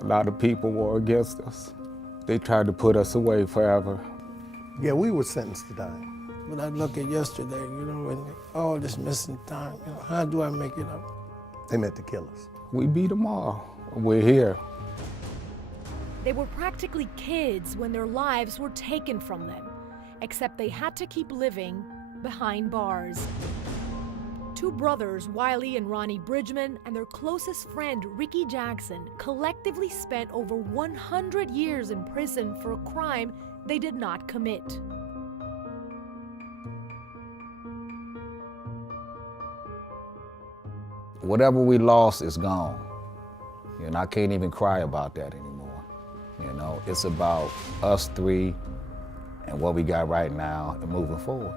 A lot of people were against us. They tried to put us away forever. Yeah, we were sentenced to die. But I look at yesterday, and all this missing time, how do I make it up? They meant to kill us. We beat them all. We're here. They were practically kids when their lives were taken from them, except they had to keep living behind bars. Two brothers, Wiley and Ronnie Bridgman, and their closest friend, Ricky Jackson, collectively spent over 100 years in prison for a crime they did not commit. Whatever we lost is gone. I can't even cry about that anymore. It's about us three and what we got right now and moving forward.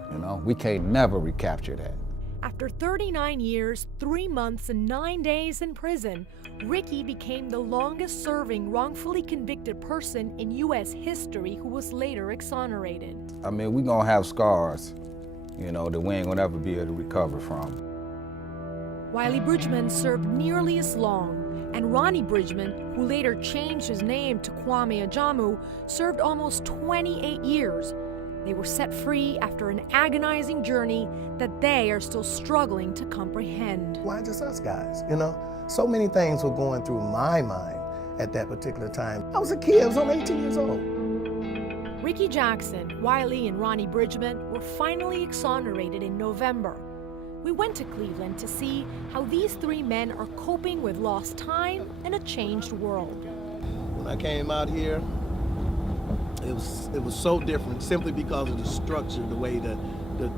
We can't never recapture that. After 39 years, 3 months, and 9 days in prison, Ricky became the longest-serving wrongfully convicted person in U.S. history who was later exonerated. We're gonna have scars, that we ain't gonna ever be able to recover from. Wiley Bridgman served nearly as long, and Ronnie Bridgman, who later changed his name to Kwame Ajamu, served almost 28 years. They were set free after an agonizing journey that they are still struggling to comprehend. Why just us guys, So many things were going through my mind at that particular time. I was a kid, I was only 18 years old. Ricky Jackson, Wiley, and Ronnie Bridgman were finally exonerated in November. We went to Cleveland to see how these three men are coping with lost time and a changed world. When I came out here, it was so different simply because of the structure, the way the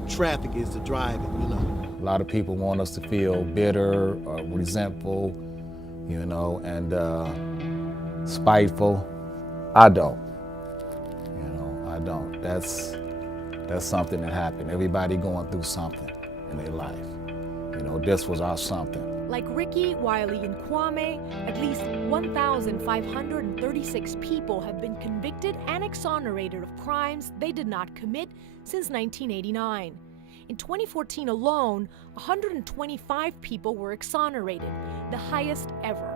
traffic is to drive it, A lot of people want us to feel bitter, resentful, and spiteful. I don't. I don't. That's something that happened. Everybody going through something in their life. This was our something. Like Ricky, Wiley, and Kwame, at least 1,536 people have been convicted and exonerated of crimes they did not commit since 1989. In 2014 alone, 125 people were exonerated, the highest ever.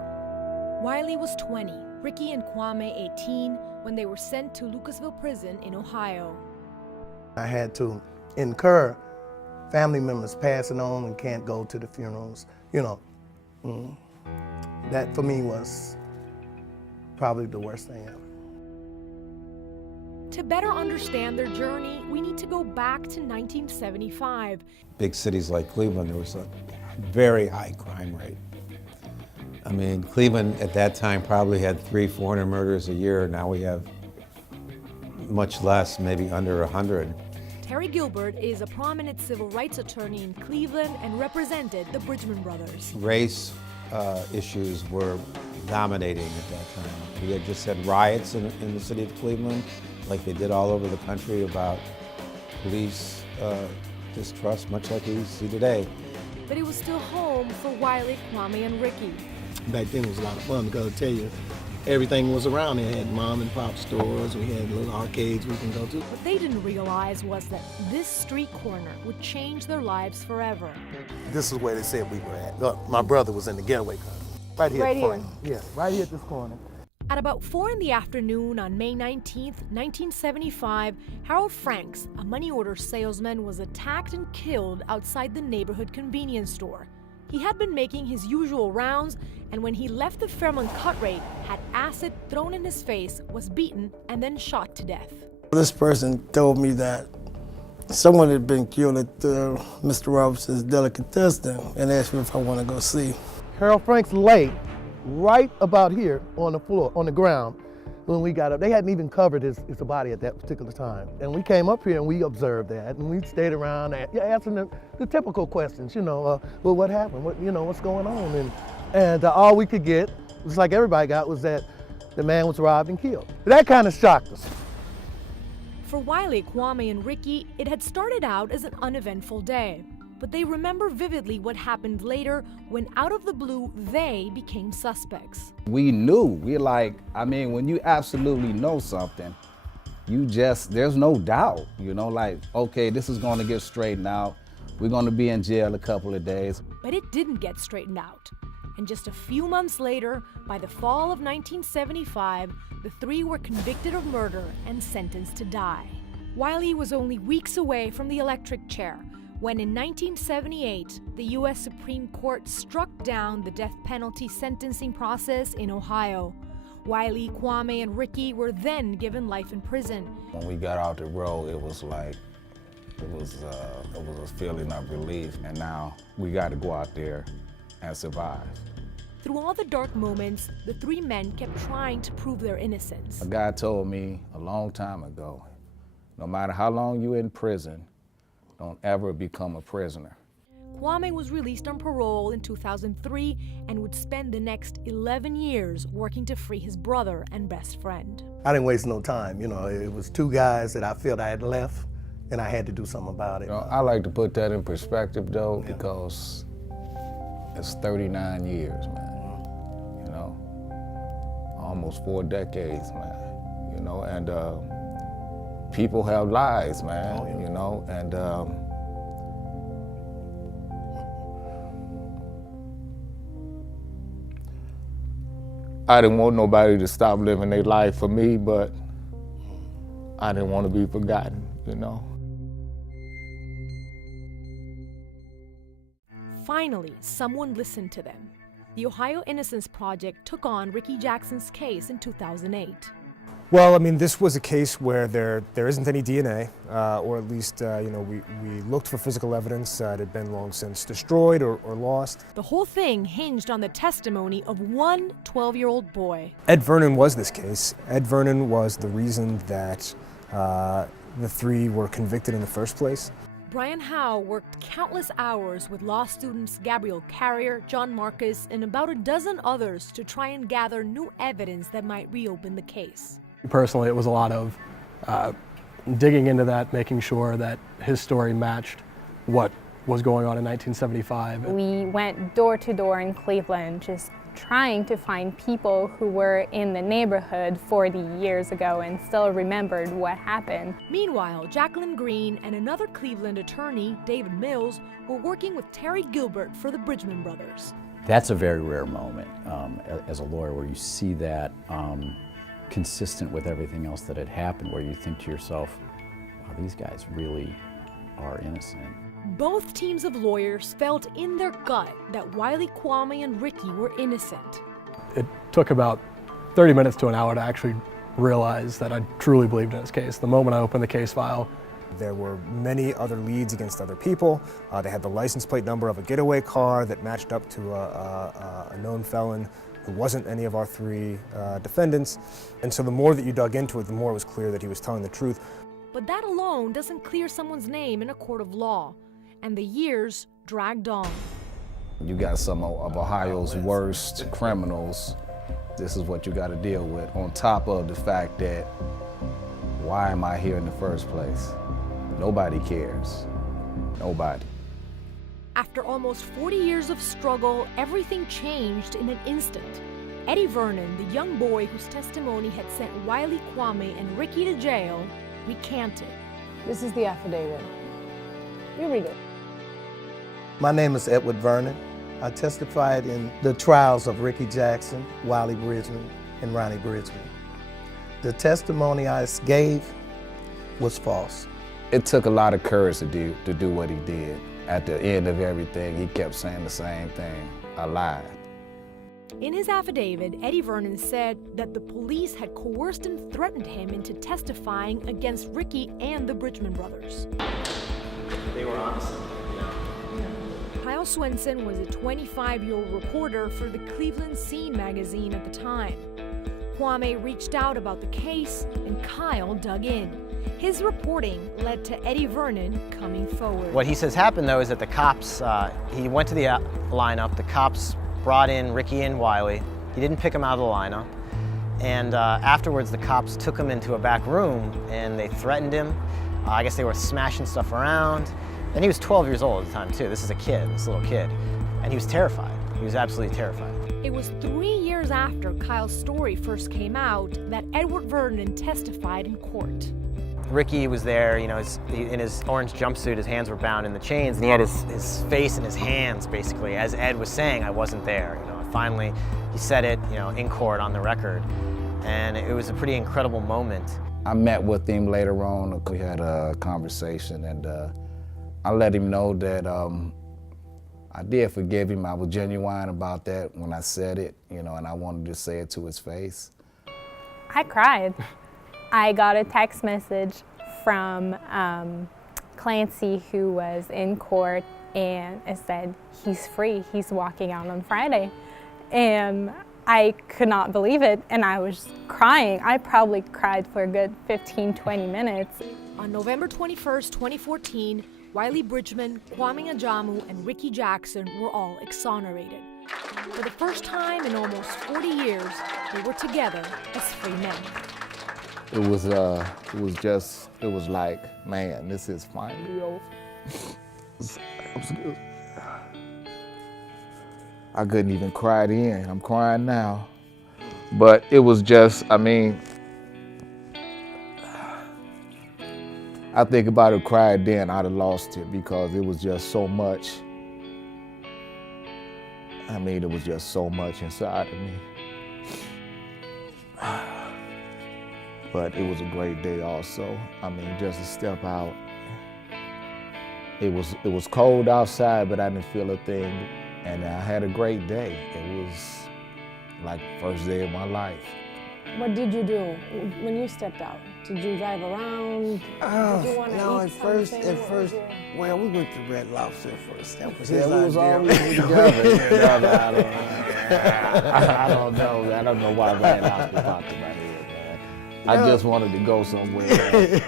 Wiley was 20, Ricky and Kwame 18, when they were sent to Lucasville Prison in Ohio. I had to incur family members passing on and can't go to the funerals. That for me was probably the worst thing ever. To better understand their journey, we need to go back to 1975. Big cities like Cleveland, there was a very high crime rate. Cleveland at that time probably had 300-400 murders a year. Now we have much less, maybe under 100. Terry Gilbert is a prominent civil rights attorney in Cleveland and represented the Bridgman brothers. Race issues were dominating at that time. We had just had riots in the city of Cleveland, like they did all over the country, about police distrust, much like we see today. But it was still home for Wiley, Kwame, and Ricky. Back then it was a lot of fun because I tell you, everything was around there. We had mom and pop stores, we had little arcades we can go to. What they didn't realize was that this street corner would change their lives forever. This is where they said we were at. Look, my brother was in the getaway car. Right here at the front. Yeah, right here at this corner. At about 4 in the afternoon on May 19th, 1975, Harold Franks, a money order salesman, was attacked and killed outside the neighborhood convenience store. He had been making his usual rounds, and when he left the Fairmont cut rate, had acid thrown in his face, was beaten, and then shot to death. This person told me that someone had been killed at Mr. Robertson's Delicatessen and asked me if I want to go see. Harold Franks lay right about here on the floor, on the ground, when we got up. They hadn't even covered his body at that particular time. And we came up here and we observed that, and we stayed around asking the typical questions, well, what happened? What's going on? And all we could get, just like everybody got, was that the man was robbed and killed. That kind of shocked us. For Wiley, Kwame, and Ricky, it had started out as an uneventful day. But they remember vividly what happened later when, out of the blue, they became suspects. We knew. When you absolutely know something, there's no doubt, okay, this is gonna get straightened out. We're gonna be in jail a couple of days. But it didn't get straightened out. And just a few months later, by the fall of 1975, the three were convicted of murder and sentenced to die. Wiley was only weeks away from the electric chair when in 1978, the U.S. Supreme Court struck down the death penalty sentencing process in Ohio. Wiley, Kwame, and Ricky were then given life in prison. When we got out the road, it was a feeling of relief, and now we got to go out there and survive. Through all the dark moments, the three men kept trying to prove their innocence. A guy told me a long time ago, no matter how long you're in prison, don't ever become a prisoner. Kwame was released on parole in 2003 and would spend the next 11 years working to free his brother and best friend. I didn't waste no time. It was two guys that I felt I had left, and I had to do something about it. I like to put that in perspective, though, because it's 39 years, man. Almost 4 decades, man. And people have lives, man. And I didn't want nobody to stop living their life for me, but I didn't want to be forgotten, Finally, someone listened to them. The Ohio Innocence Project took on Ricky Jackson's case in 2008. Well, this was a case where there isn't any DNA, or at least, we looked for physical evidence. It had been long since destroyed or lost. The whole thing hinged on the testimony of one 12-year-old boy. Ed Vernon was this case. Ed Vernon was the reason that the three were convicted in the first place. Brian Howe worked countless hours with law students Gabriel Carrier, John Marcus, and about a dozen others to try and gather new evidence that might reopen the case. Personally, it was a lot of digging into that, making sure that his story matched what was going on in 1975. We went door to door in Cleveland, just trying to find people who were in the neighborhood 40 years ago and still remembered what happened. Meanwhile, Jacqueline Green and another Cleveland attorney, David Mills, were working with Terry Gilbert for the Bridgman brothers. That's a very rare moment as a lawyer where you see that consistent with everything else that had happened, where you think to yourself, wow, these guys really are innocent. Both teams of lawyers felt in their gut that Wiley, Kwame, and Ricky were innocent. It took about 30 minutes to an hour to actually realize that I truly believed in this case. The moment I opened the case file, there were many other leads against other people. They had the license plate number of a getaway car that matched up to a known felon who wasn't any of our three defendants. And so the more that you dug into it, the more it was clear that he was telling the truth. But that alone doesn't clear someone's name in a court of law, and the years dragged on. You got some of Ohio's worst criminals. This is what you got to deal with, on top of the fact that, why am I here in the first place? Nobody cares. Nobody. After almost 40 years of struggle, everything changed in an instant. Eddie Vernon, the young boy whose testimony had sent Wiley, Kwame, and Ricky to jail, recanted. This is the affidavit. You read it. My name is Edward Vernon. I testified in the trials of Ricky Jackson, Wiley Bridgman, and Ronnie Bridgman. The testimony I gave was false. It took a lot of courage to do what he did. At the end of everything, he kept saying the same thing. I lied. In his affidavit, Eddie Vernon said that the police had coerced and threatened him into testifying against Ricky and the Bridgman brothers. They were honest. Kyle Swenson was a 25-year-old reporter for the Cleveland Scene magazine at the time. Kwame reached out about the case, and Kyle dug in. His reporting led to Eddie Vernon coming forward. What he says happened, though, is that the cops, he went to the lineup, the cops brought in Ricky and Wiley. He didn't pick him out of the lineup. And afterwards, the cops took him into a back room and they threatened him. I guess they were smashing stuff around. And he was 12 years old at the time, too. This is a kid, this little kid. And he was terrified. He was absolutely terrified. It was 3 years after Kyle's story first came out that Edward Vernon testified in court. Ricky was there, you know, in his orange jumpsuit, his hands were bound in the chains, and he had his face in his hands, basically, as Ed was saying, I wasn't there, you know, finally, he said it, in court on the record. And it was a pretty incredible moment. I met with him later on. We had a conversation, and I let him know that I did forgive him. I was genuine about that when I said it, and I wanted to say it to his face. I cried. I got a text message from Clancy, who was in court, and it said, he's free, he's walking out on Friday. And I could not believe it, and I was crying. I probably cried for a good 15, 20 minutes. On November 21st, 2014, Wiley Bridgman, Kwame Ajamu, and Ricky Jackson were all exonerated. For the first time in almost 40 years, they were together as free men. It was like, man, this is finally over. I couldn't even cry then. I'm crying now. But it was just, I think about it, cried then, I'd have lost it because it was just so much. It was just so much inside of me. But it was a great day also. Just to step out. It was cold outside, but I didn't feel a thing. And I had a great day. It was like the first day of my life. What did you do when you stepped out? Did you drive around? Did you want to no, eat at first, something? well, we went to Red Lobster first. That was Yeah, his we was idea. always together. I don't know. I don't know why Red Lobster popped in my head, man. I just wanted to go somewhere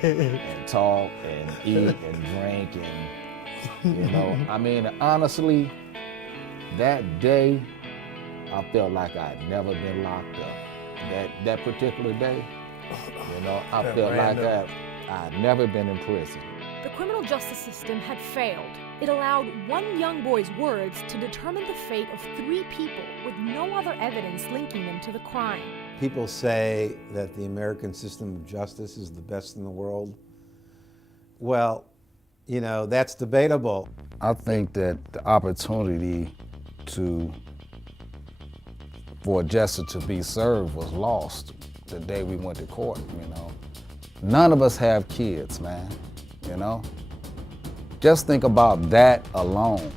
and talk and eat and drink and, honestly, that day, I felt like I'd never been locked up. That particular day, I felt like I'd never been in prison. The criminal justice system had failed. It allowed one young boy's words to determine the fate of 3 people with no other evidence linking them to the crime. People say that the American system of justice is the best in the world. Well, that's debatable. I think that the opportunity for justice to be served was lost the day we went to court, None of us have kids, man, Just think about that alone.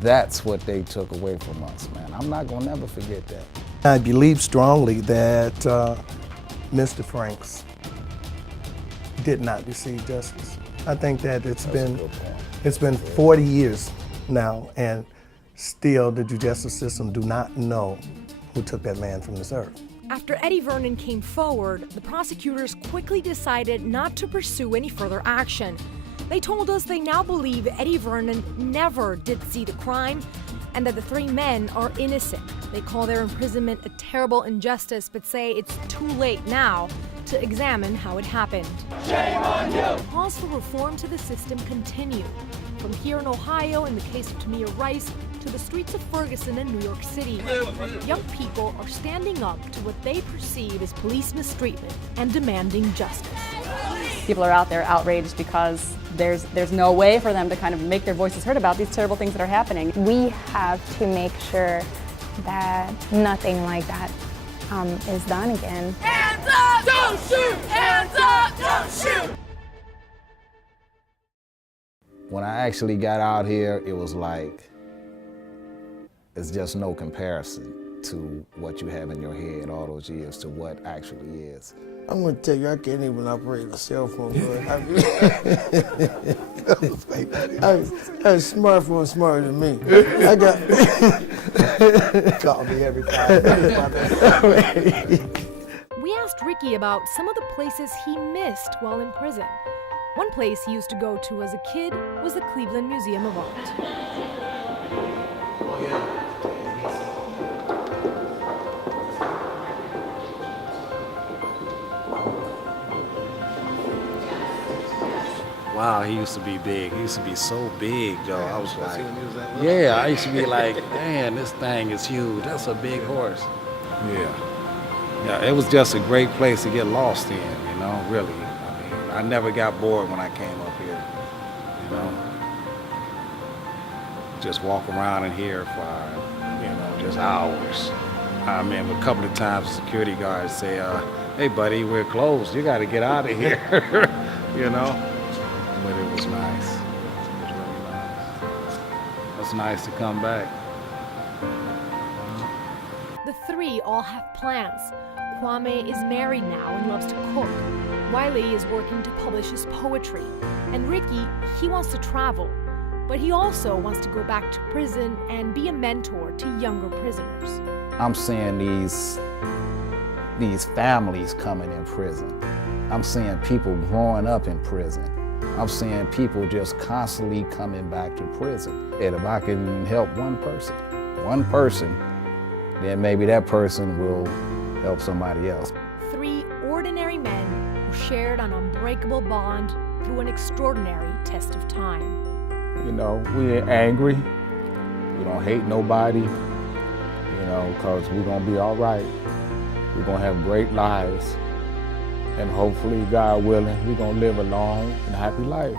That's what they took away from us, man. I'm not gonna never forget that. I believe strongly that Mr. Franks did not receive justice. I think that it's been 40 years now, and still the judicial system do not know who took that man from this earth. After Eddie Vernon came forward, the prosecutors quickly decided not to pursue any further action. They told us they now believe Eddie Vernon never did see the crime and that the 3 men are innocent. They call their imprisonment a terrible injustice, but say it's too late now to examine how it happened. Shame on you! Calls for reform to the system continue. From here in Ohio, in the case of Tamir Rice, to the streets of Ferguson and New York City, young people are standing up to what they perceive as police mistreatment and demanding justice. People are out there outraged because there's no way for them to kind of make their voices heard about these terrible things that are happening. We have to make sure that nothing like that is done again. Hands up! Don't shoot! Hands up! Don't shoot! When I actually got out here, it was like, it's just no comparison to what you have in your head all those years to what actually is. I'm gonna tell you, I can't even operate a cell phone, bro. That smartphone smarter than me. I got call me every 5 minutes. We asked Ricky about some of the places he missed while in prison. One place he used to go to as a kid was the Cleveland Museum of Art. Wow, he used to be big. He used to be so big, Joe. I was like, yeah, I used to be like, man, this thing is huge. That's a big horse. Yeah, it was just a great place to get lost in, really. I never got bored when I came up here, Just walk around in here for, just hours. I remember a couple of times security guards say, hey buddy, we're closed. You got to get out of here, you know? But it was nice. It was really nice. It was nice to come back. The three all have plans. Kwame is married now and loves to cook. Wiley is working to publish his poetry. And Ricky, he wants to travel. But he also wants to go back to prison and be a mentor to younger prisoners. I'm seeing these families coming in prison. I'm seeing people growing up in prison. I'm seeing people just constantly coming back to prison. And if I can help one person, then maybe that person will help somebody else. Three ordinary men who shared an unbreakable bond through an extraordinary test of time. You know, we ain't angry. We don't hate nobody, you know, because we're going to be all right. We're going to have great lives. And hopefully, God willing, we're going to live a long and happy life.